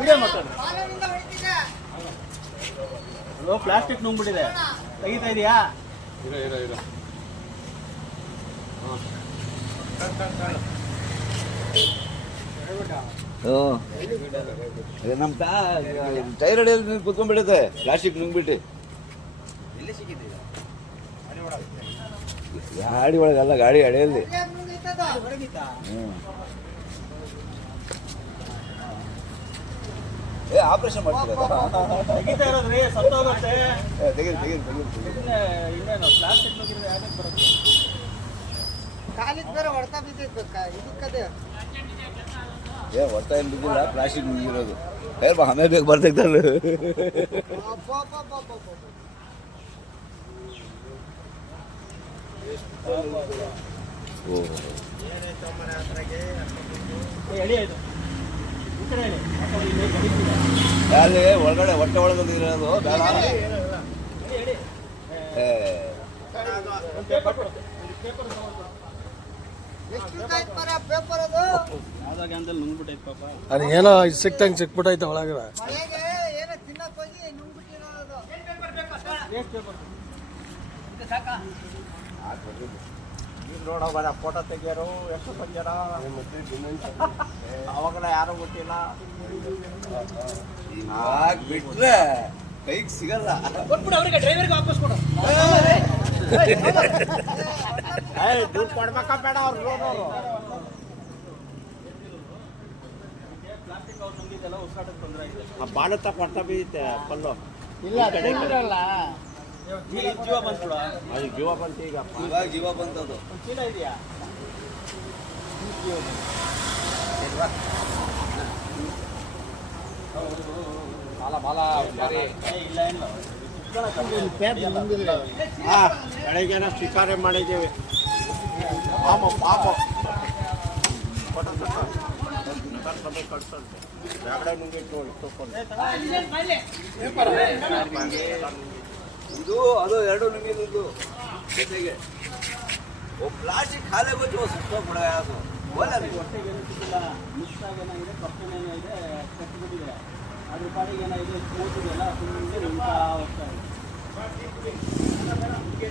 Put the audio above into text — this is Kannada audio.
ವಿಡಿಯೋ ಮಾತಾಡು. ಪ್ಲಾಸ್ಟಿಕ್ ನುಂಗ್ಬಿಟ್ಟಿದೆ, ತೆಗಿತಾ ಇದೆಯಾ? ನಮ್ಮ ಟೈರ್ ಅಡಿಯಲ್ಲಿ ಕುತ್ಕೊಂಡ್ಬಿಡುತ್ತೆ, ಪ್ಲಾಸ್ಟಿಕ್ ನುಂಗ್ಬಿಟ್ಟು. ಗಾಡಿ ಒಳಗಲ್ಲ, ಗಾಡಿ ಅಡಿಯಲ್ಲಿ. ಆಪರೇಷನ್ ತೆಗಿತಾ ಇರೋದ್ರಿ, ಸತ್ತೋಗುತ್ತೆ. ಇನ್ನೇನು ಪ್ಲಾಸ್ಟಿಕ್ ನುಗ್ಗಿದ್ರೆ ಯಾಕೆ ಬರುತ್ತೆ? ಕಾಲಿಗೆ ಬೇರೆ ಹೊಡ್ತಾ ಬಿದ್ದಿತ್ತು. ಹೊಡ್ತಾ ಏನು ಬಿದ್ದಿಲ್ಲ, ಪ್ಲಾಸ್ಟಿಕ್ ನುಗ್ಗಿರೋದು. ಟೈರ್ ಆಮೇಲೆ ಬೇಕು ಬರ್ತಿದ್ದಲ್ಲ. ಅಲ್ಲಿ ಒಳಗಡೆ ಹೊಟ್ಟೆ ಒಳಗಡೆ ಇರೋದು ಬೇಡ. ಅದು ಏನೋ ಸಿಕ್ತಂಗೆ ಸಿಕ್ಬಿಟ್ಟೈತೆ ಒಳಗಡೆ. ನೋಡೋಣ, ಫೋಟೋ ತೆಗಿಯೋರು ಎಷ್ಟು ಬಂದ್ಯಾರ, ಅವಾಗಲ ಯಾರು ಗೊತ್ತಿಲ್ಲ. ಬಿಟ್ರೆ ಕೈಗೆ ಸಿಗಲ್ಲ. ದುಡ್ಡು ಕೊಡ್ಬೇಕ ಬೇಡ ಅವ್ರು. ಬಾಣತ್ತ ಕೊಡ್ತಾ ಬಿದ್ದಿತ್ತೆ ಪಲ್ಲು. ಜೀವ ಬಂತು, ಅದು ಜೀವ ಬಂತು. ಈಗ ಜೀವ ಬಂತದು. ಚೀಲ ಇದೆಯಾ? ಬೆಳಗ್ಗೆನ ಶಿಕಾರೆ ಮಾಡಿದ್ದೀವಿ. ಪಾಪ ಪಾಪ ಕಳ್ಸಂತೆ ಬ್ಯಾಗಡೆ ನುಂಗಿಟ್ಟು ಇದು ಅದು ಎರಡು ನುಂಗಿದ್ದು ಜೊತೆಗೆ ಪ್ಲಾಸ್ಟಿಕ್ ಖಾಲಿ ಗೊತ್ತು ಸುತ್ತೋಗ್ಬಿಡ. ಹೊಟ್ಟೆಗೆ ಏನಿಲ್ಲ, ಮಿಕ್ಸ್ ಆಗಿ ಏನಾಗಿದೆ, ಕಪ್ಪನ ಏನಾಗಿದೆ, ಕಟ್ಟಿಬಿಟ್ಟಿದೆ. ಅದ್ರ ಪಾಡಿಗೆ ಏನಾಗಿದೆ, ಸ್ಮೂತ್ ಇದೆಯಲ್ಲ, ಫುಲ್ ಹೋಗ್ತಾ ಇದೆ.